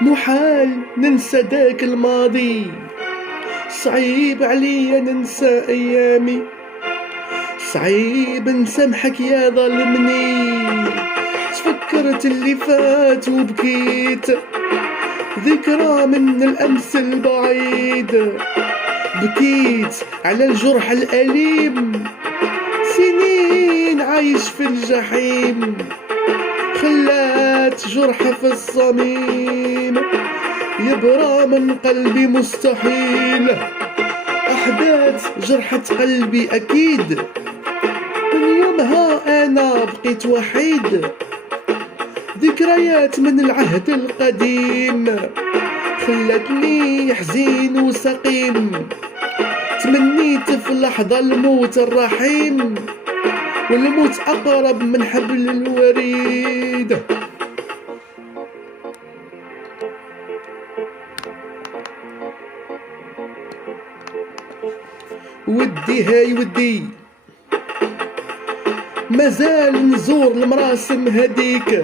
محال ننسى داك الماضي، صعيب عليا ننسى ايامي، صعيب نسامحك يا ظلمني. تفكرت اللي فات وبكيت، ذكرى من الامس البعيد، بكيت على الجرح الاليم، سنين عايش في الجحيم، خلات جرح في الصميم يبرى من قلبي مستحيل. أحداث جرحت قلبي أكيد، من يومها أنا بقيت وحيد. ذكريات من العهد القديم خلتني حزين وسقيم، تمنيت في لحظة الموت الرحيم، والموت أقرب من حبل الوريد. ودي هاي ودي مازال نزور المراسم هديك،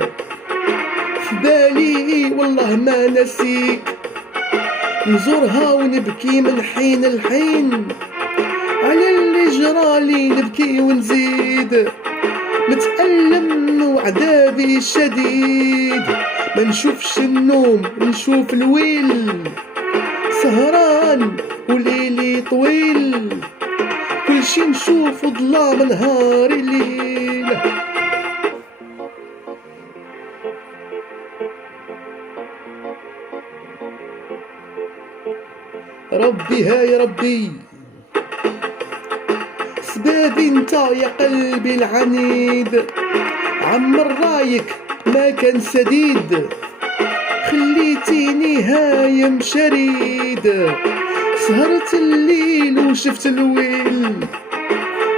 في بالي والله ما نسيك، نزورها ونبكي من حين لحين، على اللي جرالي نبكي ونزيد، متألم وعذابي شديد، ما نشوفش النوم نشوف الويل، سهران وليلي طويل، كل شي نشوف ظلام نهاري ليل. ربي هاي ربي سبابي انت يا قلبي العنيد، عمر رايك ما كان سديد، خليتيني هايم شريد، سهرت الليل وشفت الويل،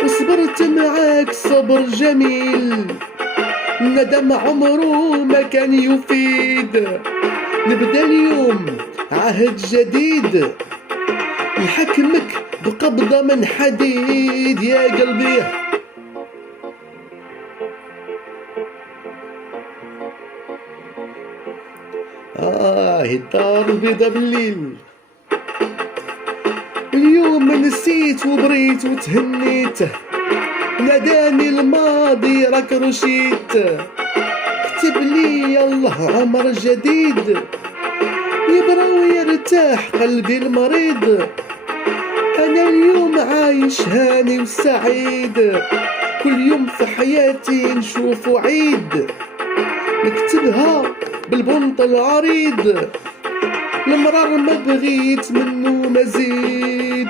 وصبرت معاك صبر جميل، الندم عمره ما كان يفيد، نبدا اليوم عهد جديد، نحكمك بقبضة من حديد يا قلبي. الدار البيضا بالليل، اليوم نسيت وبريت وتهنيت، ناداني الماضي راك رشيت، كتب لي الله عمر جديد، يبرى ويرتاح قلبي المريض، أنا اليوم عايش هاني وسعيد، كل يوم في حياتي نشوف عيد، نكتبها بالبنط العريض، المرار ما بغيت منه مزيد.